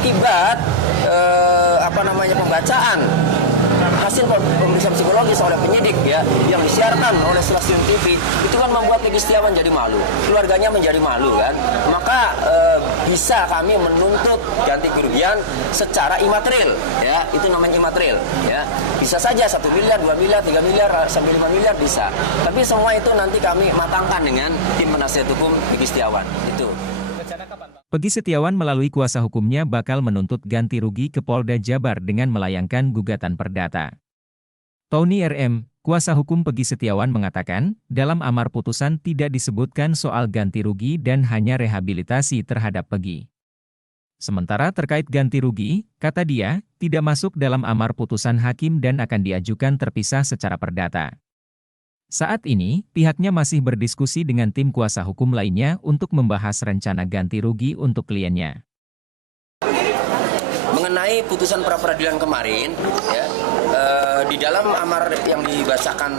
akibat pembacaan hasil pemeriksaan psikologis oleh penyidik ya yang disiarkan oleh stasiun TV itu kan membuat Peggy Setiawan jadi malu, keluarganya menjadi malu kan, maka bisa kami menuntut ganti kerugian secara imaterial ya, itu namanya imaterial ya, bisa saja 1 miliar, 2 miliar, 3 miliar sampai 5 miliar bisa, tapi semua itu nanti kami matangkan dengan tim penasihat hukum Peggy Setiawan itu. Peggy Setiawan melalui kuasa hukumnya bakal menuntut ganti rugi ke Polda Jabar dengan melayangkan gugatan perdata. Tony RM, kuasa hukum Peggy Setiawan mengatakan, dalam amar putusan tidak disebutkan soal ganti rugi dan hanya rehabilitasi terhadap Peggy. Sementara terkait ganti rugi, kata dia, tidak masuk dalam amar putusan hakim dan akan diajukan terpisah secara perdata. Saat ini, pihaknya masih berdiskusi dengan tim kuasa hukum lainnya untuk membahas rencana ganti rugi untuk kliennya. Mengenai putusan pra-peradilan kemarin, ya, di dalam amar yang dibacakan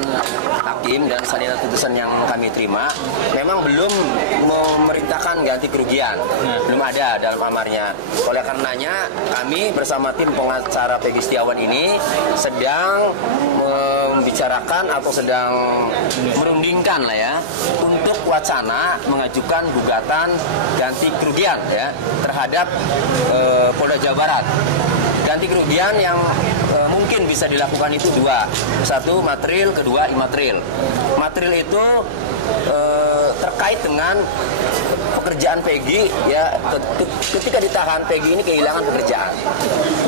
hakim dan salinan putusan yang kami terima, memang belum memerintahkan ganti kerugian, belum ada dalam amarnya. Oleh karenanya, kami bersama tim pengacara Peggy Setiawan ini sedang membicarakan atau sedang merundingkan lah ya, untuk wacana mengajukan gugatan ganti kerugian ya terhadap Polda Jawa Barat. Ganti kerugian yang mungkin bisa dilakukan itu dua, satu material, kedua imaterial. Material itu terkait dengan pekerjaan Peggy ya, ketika ditahan Peggy ini kehilangan pekerjaan,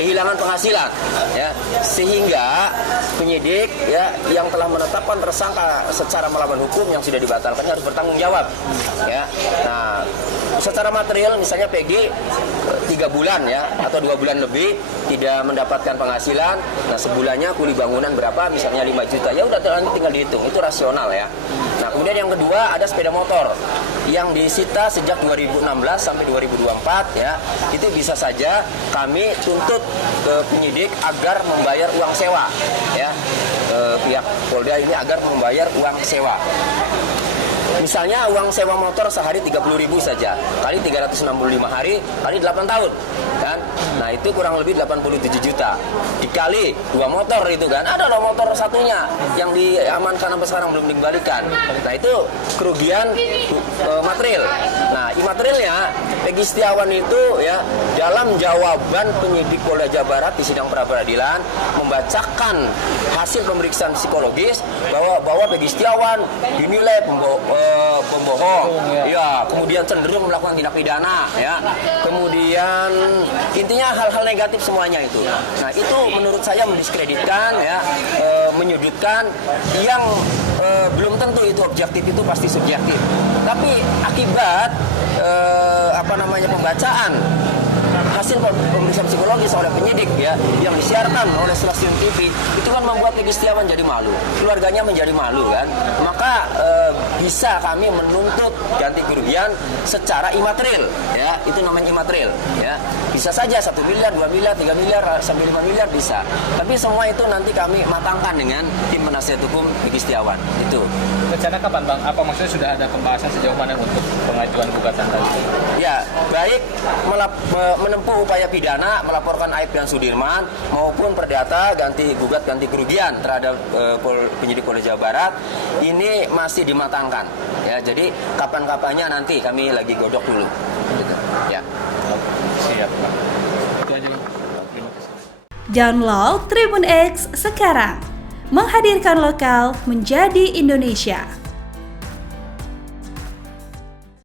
kehilangan penghasilan ya, sehingga penyidik ya yang telah menetapkan tersangka secara melawan hukum yang sudah dibatalkan harus bertanggung jawab ya. Nah, secara material misalnya Peggy 3 bulan ya atau 2 bulan lebih tidak mendapatkan penghasilan, nah sebulannya kuli bangunan berapa, misalnya 5 juta, ya udah tinggal dihitung, itu rasional ya. Nah kemudian yang kedua ada sepeda motor yang disita sejak 2016 sampai 2024 ya, itu bisa saja kami tuntut ke penyidik agar membayar uang sewa ya, pihak Polda ini agar membayar uang sewa. Misalnya uang sewa motor sehari 30.000 saja, kali 365 hari, kali 8 tahun kan. Nah itu kurang lebih 87 juta. Dikali 2 motor itu kan, ada loh motor satunya yang diamankan sampai sekarang belum dikembalikan. Nah itu kerugian material. Nah imaterialnya Peggy Setiawan itu ya dalam jawaban penyidik Polda Jawa Barat di sidang pra-peradilan membacakan hasil pemeriksaan psikologis bahwa Peggy Setiawan dinilai pembohong, ya, kemudian cenderung melakukan tindak pidana, ya, kemudian intinya hal-hal negatif semuanya itu. Nah itu menurut saya mendiskreditkan, ya, menyudutkan yang belum tentu itu objektif, itu pasti subjektif. Tapi akibat pembacaan hasil pemeriksaan psikologis oleh penyidik ya yang disiarkan oleh stasiun TV itu kan membuat Peggy Setiawan jadi malu, keluarganya menjadi malu kan, maka bisa kami menuntut ganti kerugian secara imaterial ya, itu namanya imaterial ya, bisa saja 1 miliar, 2 miliar, 3 miliar sampai 5 miliar bisa, tapi semua itu nanti kami matangkan dengan tim penasihat hukum Peggy Setiawan itu. Rencana kapan Bang? Apa maksudnya sudah ada pembahasan sejauh mana untuk pengajuan gugatan tadi? Ya, baik menempuh upaya pidana melaporkan Aib dan Sudirman maupun perdata ganti kerugian terhadap penyidik Polda Jawa Barat ini masih dimatangkan ya, jadi kapan-kapannya nanti kami lagi godok dulu gitu. Ya. Siap Bang. Itu aja Bang. Terima kasih. Download Tribun X sekarang, menghadirkan lokal menjadi Indonesia.